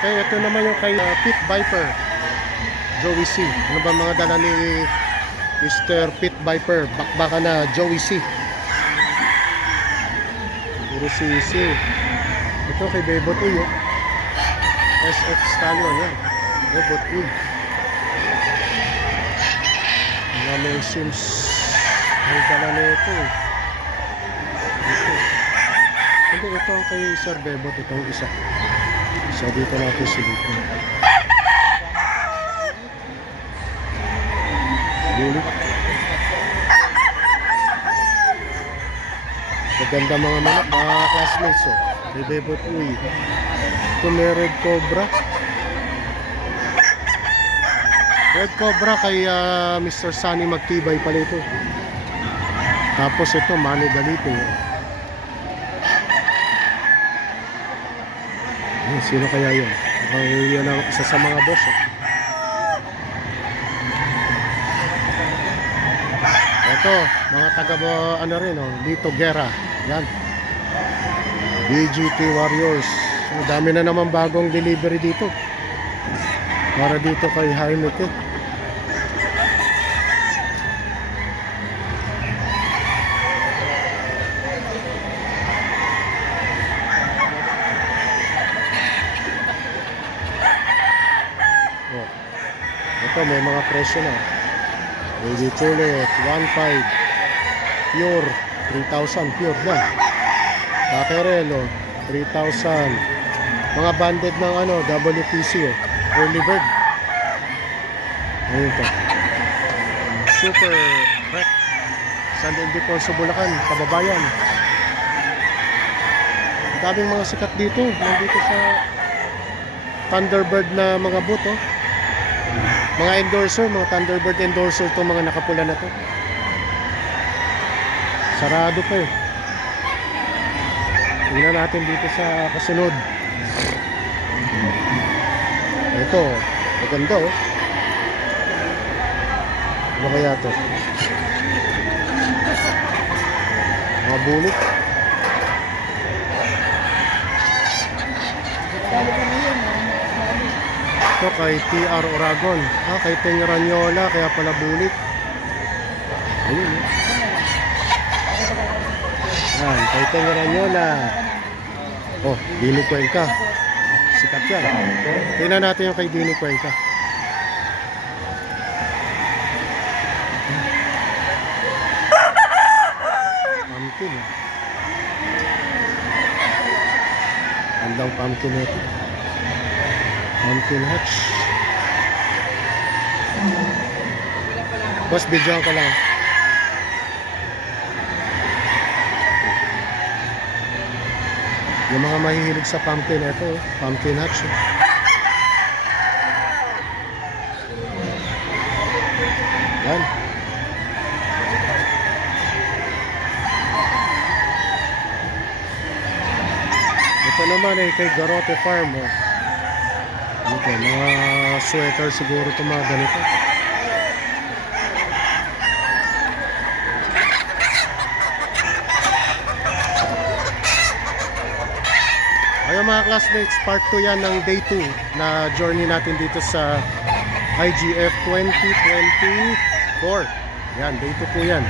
Okay, ito naman yung kay uh, Pit Viper. Joey C. Ano ba mga dala ni Mr. Pit Viper? Bakbaka na Joey C. Puro CC. Ito kay Bebot Uy. Oh. SF Stallion yan. Bebot Uy. Mga Sims. Ang dala na ito eh. Ito. Hindi, ito kay Sir Bebot. Itong isa. So dito natin silipin. Bulit. Maganda mga manok, mga classmates. Oh. May Bebot Uy. Ito may Red Cobra. Red Cobra kay ah, Mr. Sunny Magtibay pala ito. Tapos ito, Manny Galite. Oh. Sino kaya yun? Mukhang yun ang isa sa mga boss. Oh. Ito, mga taga ano rin, oh, Lito Guerra. Yan. BGT Warriors. Ang dami na naman bagong delivery dito. Para dito kay Jaime eh. Ito may mga presyo na. Baby Tullet, 1.5. Pure, 3,000 pure na. Paperello, 3,000. Mga banded ng ano, WPC oh. Early bird. Ayun to. Super Rec. San Ildefonso, Bulacan, kababayan. Ang daming mga sikat dito. Nandito sa Thunderbird na mga boot oh. Mga endorser, mga Thunderbird endorser to mga nakapula na to. Sarado pa eh. Tingnan natin dito sa kasunod. Ito, maganda oh. Ano kaya to? Mga bulik. Ito kay TR Oragon. Ah, kay Teng Ranyola, kaya pala bulik. Ayun. eh. Yan, kay Teng Ranyola. Oh, Dini Cuenca. Sikat yan. Tingnan natin yung kay Dini Cuenca. Pumpkin. ah. Andang pumpkin ito. Pumpkin hatch. Boss, bidyoan ko lang. Yung mga mahihilig sa pumpkin, ito, pumpkin hatch. oh. Yan. Ito naman ay kay Garote Farm. Oh. Ito, mga sweater siguro ito mga ganito. Ayun mga classmates, part 2 yan ng day 2 na journey natin dito sa IGF 2024. Yan, day 2 po yan.